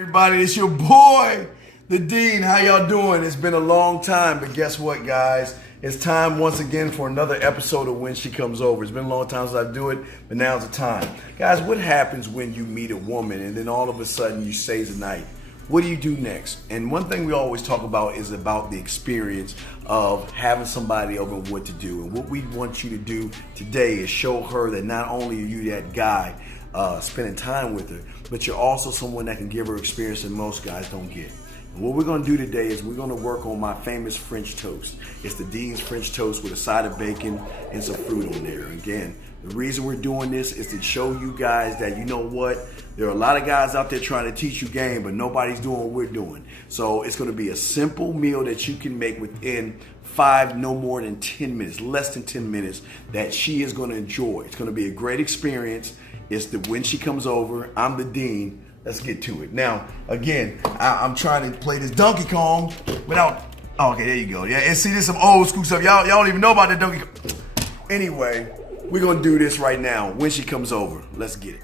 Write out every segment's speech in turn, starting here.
Everybody, it's your boy, the Dean. How y'all doing? It's been a long time, but guess what, guys? It's time once again for another episode of When She Comes Over. It's been a long time since I do it, but now's the time. Guys, what happens when you meet a woman and then all of a sudden you say tonight? What do you do next? And one thing we always talk about is about the experience of having somebody over and what to do. And what we want you to do today is show her that not only are you that guy spending time with her, but you're also someone that can give her experience that most guys don't get. And what we're gonna do today is we're gonna work on my famous French toast. It's the Dean's French toast with a side of bacon and some fruit on there. Again, the reason we're doing this is to show you guys that, you know what, there are a lot of guys out there trying to teach you game, but nobody's doing what we're doing. So it's gonna be a simple meal that you can make within no more than 10 minutes, less than 10 minutes, that she is gonna enjoy. It's gonna be a great experience. It's the When She Comes Over. I'm the Dean. Let's get to it. Now, again, I'm trying to play this Donkey Kong without, okay, there you go. Yeah, and see, this is some old school stuff. Y'all don't even know about the Donkey Kong. Anyway, we're gonna do this right now. When She Comes Over. Let's get it.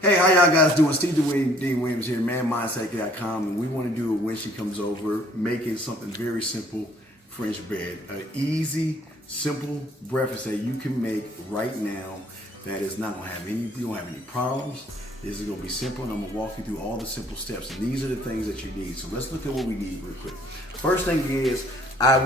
Hey, how y'all guys doing? Steve Dean Williams here, manmindset.com, and we want to do it When She Comes Over, making something very simple, French bread. An easy, simple breakfast that you can make right now that is not going to have you don't have any problems. This is going to be simple, and I'm going to walk you through all the simple steps, and these are the things that you need. So let's look at what we need real quick. First thing is, I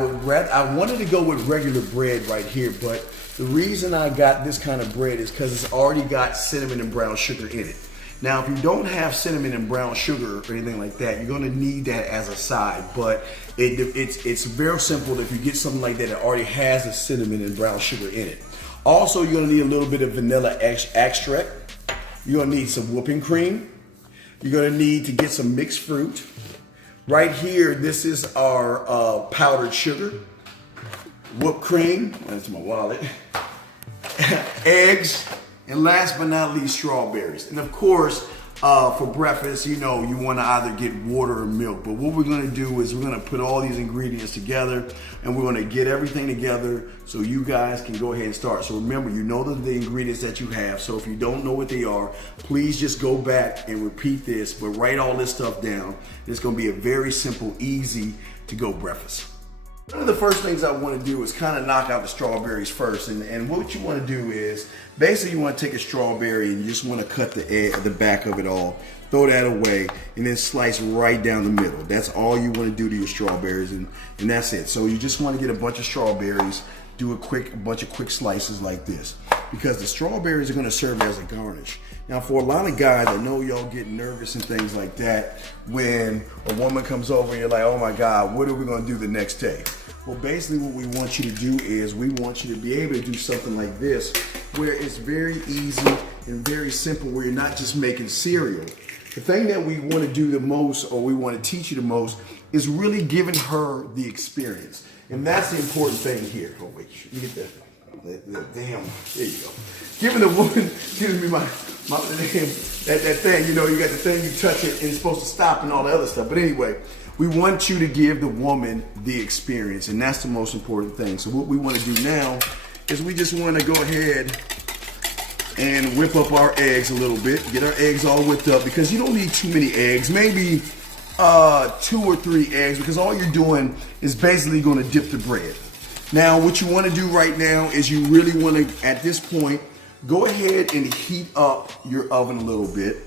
wanted to go with regular bread right here, but the reason I got this kind of bread is because it's already got cinnamon and brown sugar in it. Now, if you don't have cinnamon and brown sugar or anything like that, you're gonna need that as a side, but it's very simple if you get something like that that already has the cinnamon and brown sugar in it. Also, you're gonna need a little bit of vanilla extract. You're gonna need some whipping cream. You're gonna need to get some mixed fruit. Right here, this is our powdered sugar, whipped cream, that's my wallet, eggs, and last but not least, strawberries. And of course, for breakfast, you know, you want to either get water or milk. But what we're going to do is we're going to put all these ingredients together, and we're going to get everything together so you guys can go ahead and start. So remember, you know the ingredients that you have. So if you don't know what they are, please just go back and repeat this, but write all this stuff down. It's going to be a very simple, easy to go breakfast. One of the first things I want to do is kind of knock out the strawberries first, and what you want to do is basically you want to take a strawberry and you just want to cut the back of it all, throw that away, and then slice right down the middle. That's all you want to do to your strawberries, and that's it. So you just want to get a bunch of strawberries, do a bunch of quick slices like this, because the strawberries are going to serve as a garnish. Now, for a lot of guys, I know y'all get nervous and things like that when a woman comes over and you're like, oh my God, what are we going to do the next day? Well, basically what we want you to do is we want you to be able to do something like this, where it's very easy and very simple, where you're not just making cereal. The thing that we want to do the most, or we want to teach you the most, is really giving her the experience. And that's the important thing here. Oh wait, you get that. Damn, there you go. Giving the woman, excuse me, that thing, you know, you got the thing, you touch it, and it's supposed to stop and all the other stuff. But anyway, we want you to give the woman the experience, and that's the most important thing. So what we want to do now is we just want to go ahead and whip up our eggs a little bit, get our eggs all whipped up, because you don't need too many eggs, maybe 2 or 3 eggs, because all you're doing is basically going to dip the bread. Now, what you want to do right now is you really want to, at this point, go ahead and heat up your oven a little bit.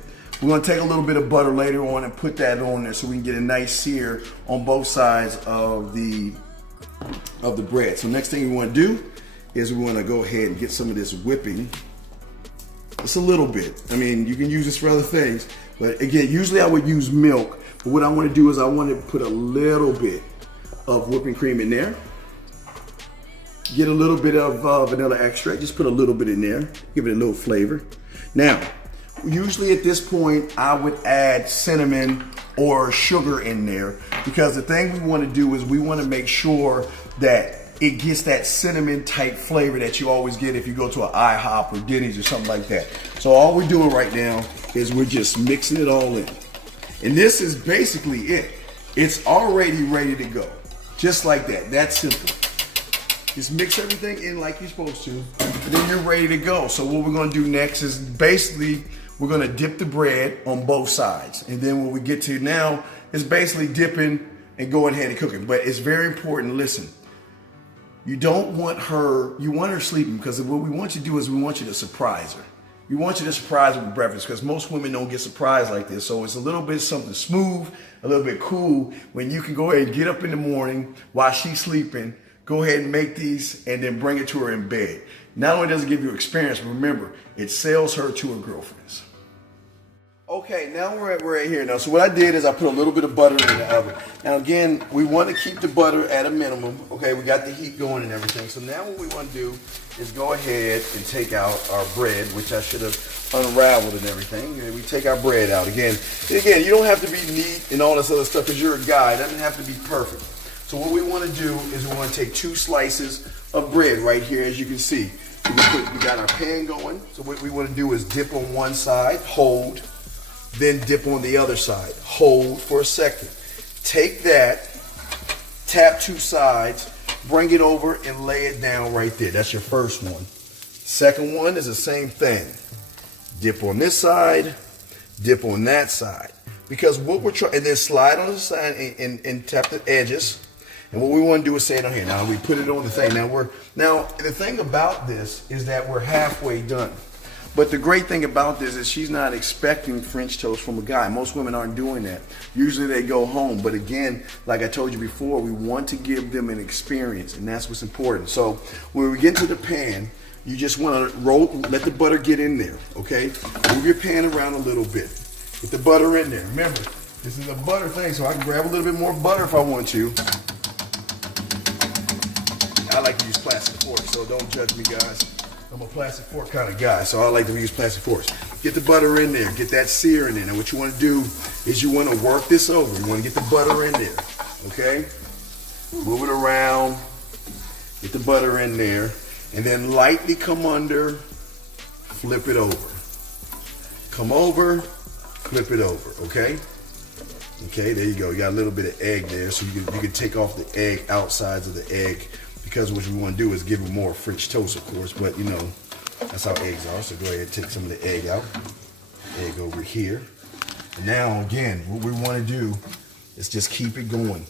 We're going to take a little bit of butter later on and put that on there so we can get a nice sear on both sides of the bread. So next thing we want to do is we want to go ahead and get some of this whipping. Just a little bit. I mean, you can use this for other things, but again, usually I would use milk. But what I want to do is I want to put a little bit of whipping cream in there. Get a little bit of vanilla extract, just put a little bit in there, give it a little flavor. Now, usually at this point, I would add cinnamon or sugar in there, because the thing we want to do is we want to make sure that it gets that cinnamon type flavor that you always get if you go to an IHOP or Denny's or something like that. So all we're doing right now is we're just mixing it all in. And this is basically it. It's already ready to go. Just like that. That's simple. Just mix everything in like you're supposed to, and then you're ready to go. So what we're gonna do next is basically we're gonna dip the bread on both sides. And then what we get to now is basically dipping and going ahead and cooking. But it's very important, listen, you don't want her, you want her sleeping, because what we want you to do is we want you to surprise her. We want you to surprise her with breakfast, because most women don't get surprised like this. So it's a little bit something smooth, a little bit cool, when you can go ahead and get up in the morning while she's sleeping, go ahead and make these and then bring it to her in bed. Not only does it give you experience, but remember, it sells her to her girlfriends. Okay, now we're right here. Now, so what I did is I put a little bit of butter in the oven. Now again, we want to keep the butter at a minimum. Okay, we got the heat going and everything. So now what we want to do is go ahead and take out our bread, which I should have unraveled and everything. And we take our bread out. Again, you don't have to be neat and all this other stuff because you're a guy. It doesn't have to be perfect. So what we want to do is we want to take 2 slices of bread right here, as you can see. We got our pan going. So what we want to do is dip on one side, hold, then dip on the other side, hold for a second. Take that, tap 2 sides, bring it over and lay it down right there. That's your first one. Second one is the same thing. Dip on this side, dip on that side. Because what we're trying, and then slide on the side and tap the edges. And what we want to do is say it on here. Now we put it on the thing. Now the thing about this is that we're halfway done. But the great thing about this is she's not expecting French toast from a guy. Most women aren't doing that. Usually they go home. But again, like I told you before, we want to give them an experience, and that's what's important. So when we get to the pan, you just want to let the butter get in there, okay? Move your pan around a little bit. Get the butter in there. Remember, this is a butter thing, so I can grab a little bit more butter if I want to. I like to use plastic forks, so don't judge me, guys. I'm a plastic fork kind of guy, so I like to use plastic forks. Get the butter in there. Get that sear in there. Now what you want to do is you want to work this over. You want to get the butter in there, okay? Move it around. Get the butter in there. And then lightly come under, flip it over. Come over, flip it over, okay? Okay, there you go. You got a little bit of egg there, so you can take off the egg, outsides of the egg. Because what we want to do is give it more French toast, of course, but you know, that's how eggs are. So go ahead and take some of the egg out. Egg over here. And now, again, what we want to do is just keep it going.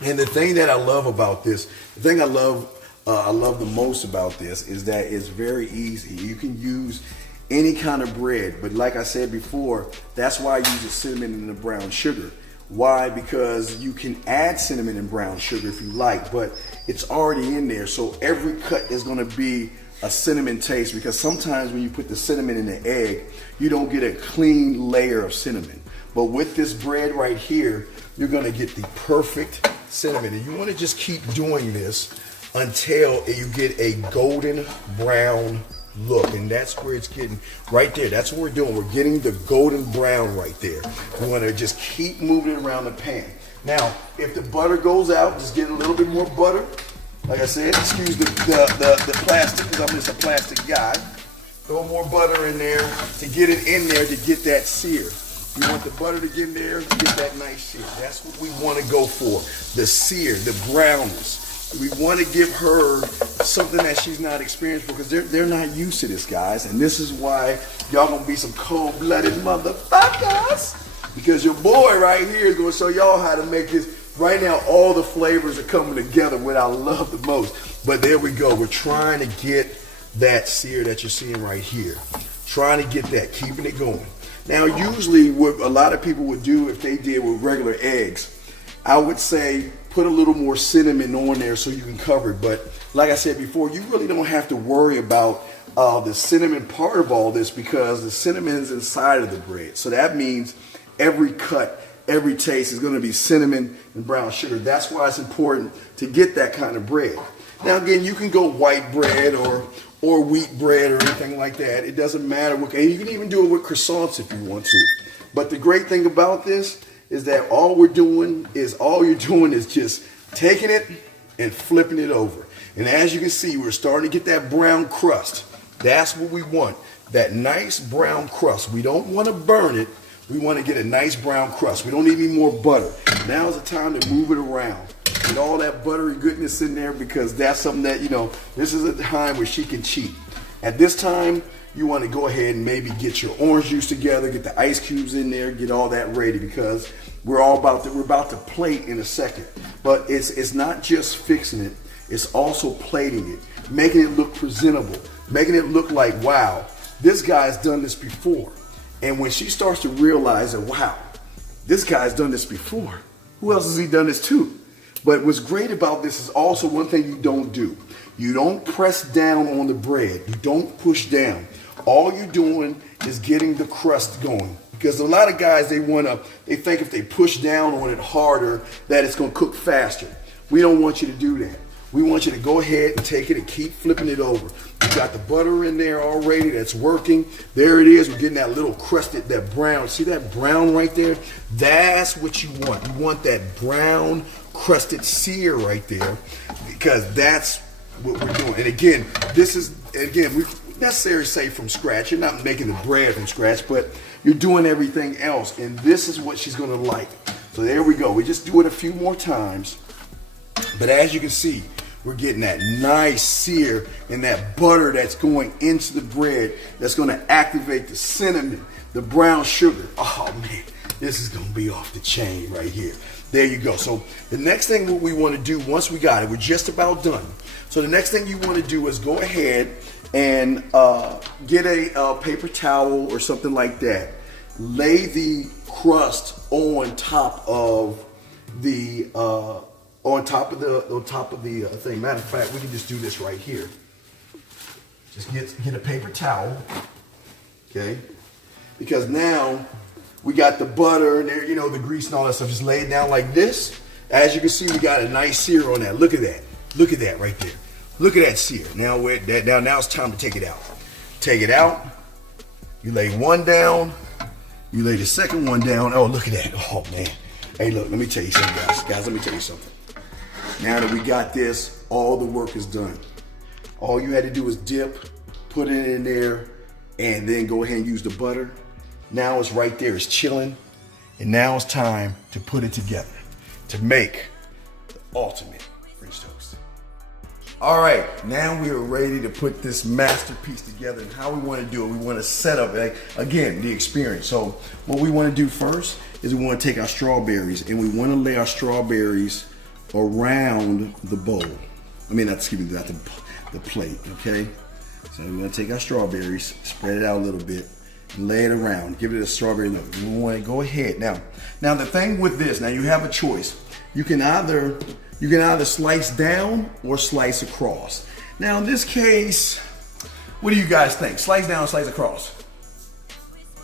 And the thing that I love about this, the thing I love the most about this is that it's very easy. You can use any kind of bread, but like I said before, that's why I use the cinnamon and the brown sugar. Why? Because you can add cinnamon and brown sugar if you like, but it's already in there. So every cut is going to be a cinnamon taste, because sometimes when you put the cinnamon in the egg, you don't get a clean layer of cinnamon. But with this bread right here, you're going to get the perfect cinnamon. And you want to just keep doing this until you get a golden brown look, and that's where it's getting right there. That's what we're doing. We're getting the golden brown right there. We want to just keep moving it around the pan. Now, if the butter goes out, just get a little bit more butter. Like I said, excuse the plastic, because I'm just a plastic guy. Throw more butter in there to get it in there to get that sear. You want the butter to get in there to get that nice sear. That's what we want to go for. The sear, the brownness. We want to give her something that she's not experienced, because they're not used to this, guys. And this is why y'all gonna be some cold-blooded motherfuckers. Because your boy right here is gonna show y'all how to make this. Right now, all the flavors are coming together, what I love the most. But there we go. We're trying to get that sear that you're seeing right here. Trying to get that, keeping it going. Now, usually what a lot of people would do if they did with regular eggs, I would say put a little more cinnamon on there so you can cover it. But like I said before, you really don't have to worry about the cinnamon part of all this, because the cinnamon is inside of the bread. So that means every cut, every taste is going to be cinnamon and brown sugar. That's why it's important to get that kind of bread. Now again, you can go white bread or wheat bread or anything like that. It doesn't matter. And you can even do it with croissants if you want to. But the great thing about this is that all you're doing is just taking it and flipping it over. And as you can see, we're starting to get that brown crust. That's what we want, that nice brown crust. We don't want to burn it. We want to get a nice brown crust. We don't need any more butter. Now is the time to move it around. Get all that buttery goodness in there, because that's something that, you know, this is a time where she can cheat. At this time, you want to go ahead and maybe get your orange juice together, get the ice cubes in there, get all that ready, because we're about to plate in a second. But it's not just fixing it, it's also plating it, making it look presentable, making it look like, wow, this guy's done this before. And when she starts to realize that, wow, this guy's done this before, who else has he done this to? But what's great about this is also one thing you don't do. You don't press down on the bread. You don't push down. All you're doing is getting the crust going. Because a lot of guys, they think if they push down on it harder, that it's going to cook faster. We don't want you to do that. We want you to go ahead and take it and keep flipping it over. You got the butter in there already that's working. There it is. We're getting that little crusted, that brown. See that brown right there? That's what you want. You want that brown crusted sear right there, because that's what we're doing. And again, we necessarily say from scratch. You're not making the bread from scratch, but you're doing everything else. And this is what she's going to like. So there we go. We just do it a few more times. But as you can see, we're getting that nice sear and that butter that's going into the bread that's going to activate the cinnamon, the brown sugar. Oh man, this is going to be off the chain right here. There you go. So the next thing what we want to do, once we got it, we're just about done. So the next thing you want to do is go ahead and get a paper towel or something like that. Lay the crust on top of the thing. Matter of fact, we can just do this right here. Just get a paper towel, okay? Because now we got the butter and there, you know, the grease and all that stuff. Just lay it down like this. As you can see, we got a nice sear on that. Look at that. Look at that right there. Look at that sear. Now now it's time to take it out. Take it out. You lay one down. You lay the second one down. Oh, look at that. Oh man. Hey, look. Let me tell you something, guys. Guys, let me tell you something. Now that we got this, all the work is done. All you had to do was dip, put it in there, and then go ahead and use the butter. Now it's right there, it's chilling. And now it's time to put it together to make the ultimate French toast. All right, now we are ready to put this masterpiece together. And how we want to do it, we want to set up, again, the experience. So what we want to do first is we want to take our strawberries and we want to lay our strawberries around the bowl. I mean, not the plate, okay? So we're gonna take our strawberries, spread it out a little bit, and lay it around. Give it a strawberry look. You wanna go ahead. Now the thing with this, now you have a choice. You can either slice down or slice across. Now in this case, what do you guys think? Slice down or slice across?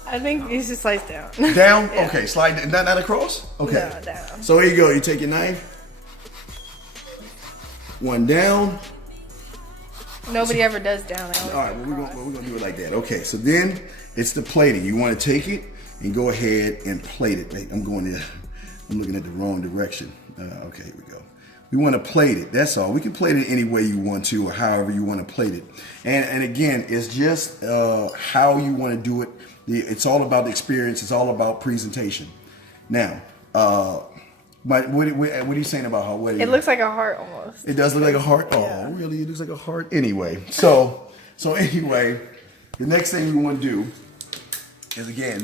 I think you should slice down. Down? Yeah. Okay, slide, not across? Okay. No, down. So here you go, you take your knife, one down. Nobody ever does down. All right, well, we're gonna do it like that. Okay, so then it's the plating. You want to take it and go ahead and plate it. Wait, I'm looking at the wrong direction. Okay, here we go. We want to plate it. That's all. We can plate it any way you want to, or however you want to plate it. And again, it's just how you want to do it. It's all about the experience. It's all about presentation. Now, but what are you saying about how? It looks like a heart almost. It does look like a heart. Yeah. Oh, really? It looks like a heart. Anyway, so anyway, the next thing we want to do is again,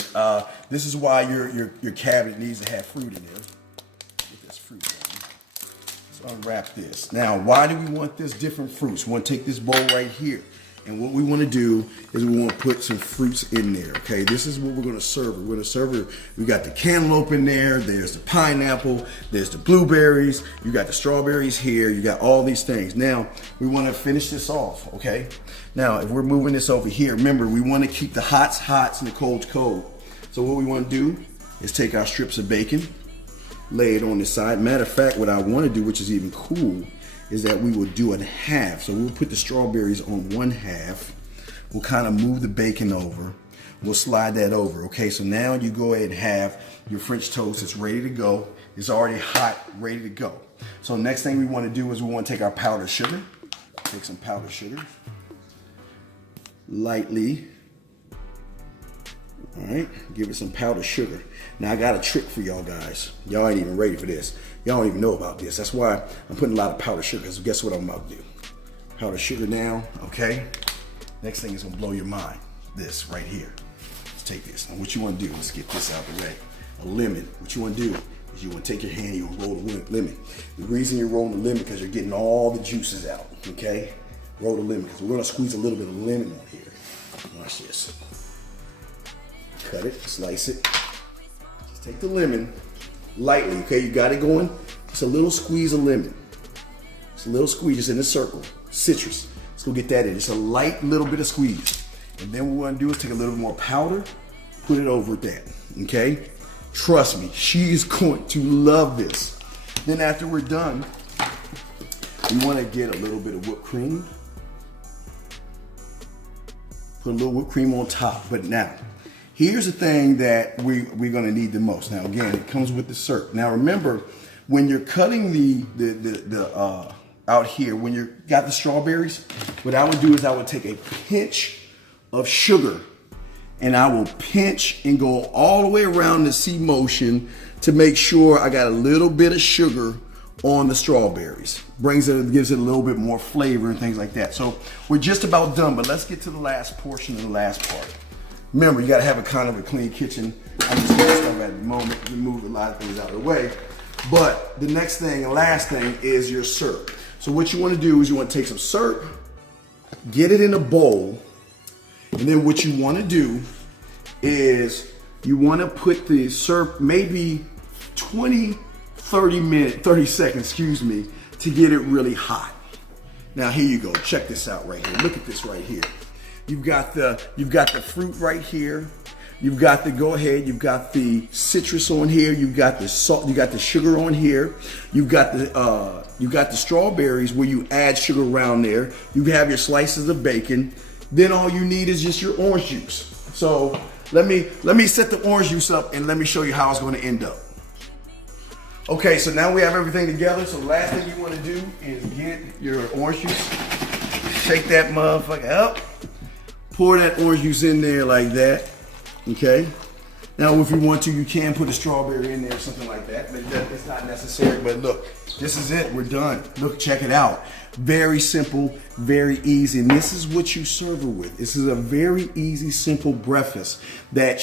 this is why your cabinet needs to have fruit in there. Get this fruit on. Let's unwrap this. Now, why do we want this different fruits? We want to take this bowl right here. And what we want to do is we want to put some fruits in there, okay? This is what we're going to serve. We're going to serve it. We got the cantaloupe in there. There's the pineapple. There's the blueberries. You got the strawberries here. You got all these things. Now, we want to finish this off, okay? Now, if we're moving this over here, remember, we want to keep the hots and the colds cold. So what we want to do is take our strips of bacon, lay it on the side. Matter of fact, what I want to do, which is even cool, is that we will do it in half. So we'll put the strawberries on one half. We'll kind of move the bacon over. We'll slide that over. Okay, so now you go ahead and have your French toast. It's ready to go. It's already hot, ready to go. So next thing we want to do is we want to take our powdered sugar. Take some powdered sugar. Lightly. All right, give it some powdered sugar. Now I got a trick for y'all guys. Y'all ain't even ready for this. Y'all don't even know about this. That's why I'm putting a lot of powdered sugar. So guess what I'm about to do? Powdered sugar now, okay? Next thing is gonna blow your mind. This right here. Let's take this. Now what you wanna do, let's get this out of the way. A lemon, what you wanna do is you wanna take your hand, you wanna roll the lemon. The reason you're rolling the lemon because you're getting all the juices out, okay? Roll the lemon, because we're gonna squeeze a little bit of lemon on here. Watch this. Cut it, slice it. Just take the lemon lightly, okay? You got it going. It's a little squeeze of lemon. It's a little squeeze, just in a circle. Citrus. Let's go get that in. It's a light little bit of squeeze. And then what we're gonna do is take a little bit more powder, put it over that, okay? Trust me, she is going to love this. Then after we're done, we wanna get a little bit of whipped cream. Put a little whipped cream on top. But now, here's the thing that we're gonna need the most. Now again, it comes with the syrup. Now remember, when you're cutting the out here, when you got the strawberries, what I would do is I would take a pinch of sugar and I will pinch and go all the way around the C motion to make sure I got a little bit of sugar on the strawberries. Gives it a little bit more flavor and things like that. So we're just about done, but let's get to the last portion of the last part. Remember, you gotta have a kind of a clean kitchen. I'm just doing stuff at the moment, remove a lot of things out of the way. But the next thing, the last thing is your syrup. So what you wanna do is you wanna take some syrup, get it in a bowl, and then what you wanna do is you wanna put the syrup maybe 30 seconds, to get it really hot. Now here you go, check this out right here. Look at this right here. You've got the fruit right here. You've got you've got the citrus on here. You've got the salt, you got the sugar on here. You've got the strawberries where you add sugar around there. You have your slices of bacon. Then all you need is just your orange juice. So let me set the orange juice up and let me show you how it's gonna end up. Okay, so now we have everything together. So the last thing you wanna do is get your orange juice. Shake that motherfucker up. Pour that orange juice in there like that, okay? Now, if you want to, you can put a strawberry in there or something like that, but it's not necessary. But look, this is it, we're done. Look, check it out. Very simple, very easy, and this is what you serve her with. This is a very easy, simple breakfast that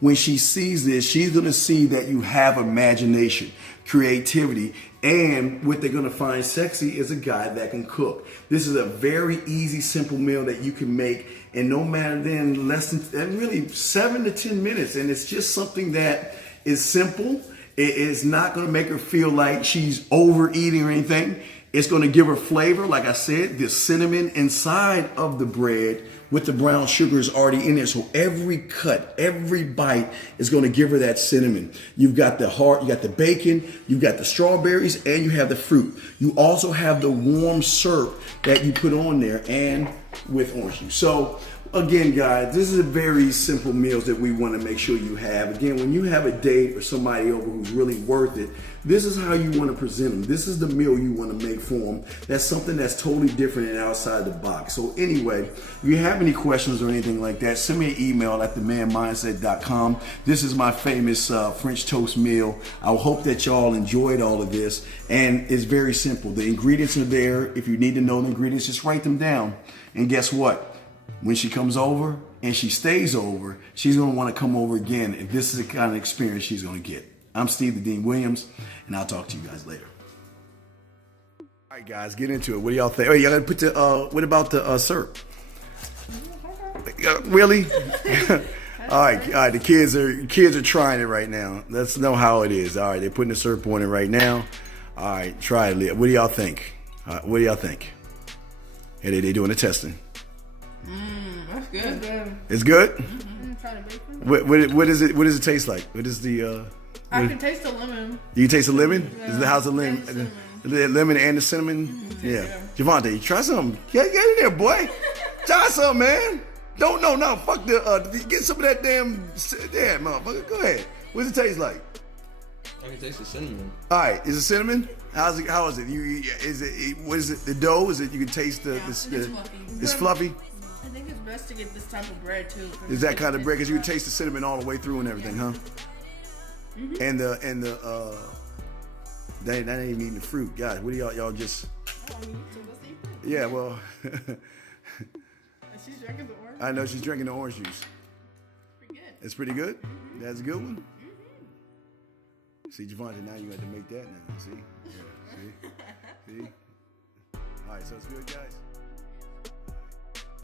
when she sees this, she's gonna see that you have imagination, creativity, and what they're gonna find sexy is a guy that can cook. This is a very easy, simple meal that you can make in no matter than less than really 7 to 10 minutes. And it's just something that is simple. It is not gonna make her feel like she's overeating or anything. It's gonna give her flavor. Like I said, the cinnamon inside of the bread with the brown sugar is already in there. So every cut, every bite is gonna give her that cinnamon. You've got the heart, you got the bacon, you got the strawberries, and you have the fruit. You also have the warm syrup that you put on there and with orange juice. So again, guys, this is a very simple meals that we want to make sure you have. Again, when you have a date or somebody over who's really worth it, this is how you want to present them. This is the meal you want to make for them. That's something that's totally different and outside the box. So anyway, if you have any questions or anything like that, send me an email at themanmindset.com. This is my famous French toast meal. I hope that y'all enjoyed all of this. And it's very simple. The ingredients are there. If you need to know the ingredients, just write them down. And guess what? When she comes over and she stays over, she's going to want to come over again if this is the kind of experience she's going to get. I'm Steve the Dean Williams, and I'll talk to you guys later. All right, guys, get into it. What do y'all think? Oh, y'all got to put the, what about the syrup? Really? All right, the kids are trying it right now. Let's know how it is. All right, they're putting the syrup on it right now. All right, try it. What do y'all think? What do y'all think? Hey, they doing the testing. That's good. It's good? Mm-hmm. Trying to bake it. What is it? What does it taste like? What is the? I can taste the lemon. You can taste the lemon? Yeah. Is the house of lemon? The lemon and the cinnamon? Mm-hmm. Yeah. Javante, try something. Get in there, boy. Try something, man. No, fuck get some of that damn, motherfucker. Go ahead. What does it taste like? I can taste the cinnamon. All right, is it cinnamon? How is it? What is it? The dough? Is it? You can taste It's fluffy. It's fluffy. I think it's best to get this type of bread too. Is that kind of bread? Because you can taste the cinnamon all the way through and everything, huh? Mm-hmm. And the that ain't even eating the fruit, guys. What do y'all just? Oh, I mean, so let's eat it. Yeah, well, She's drinking the orange. I know she's drinking the orange juice. Pretty good. It's pretty good. Mm-hmm. That's a good one. Mm-hmm. See, Javante, now you have to make that now. See? Yeah, see? See? All right, so it's good, guys.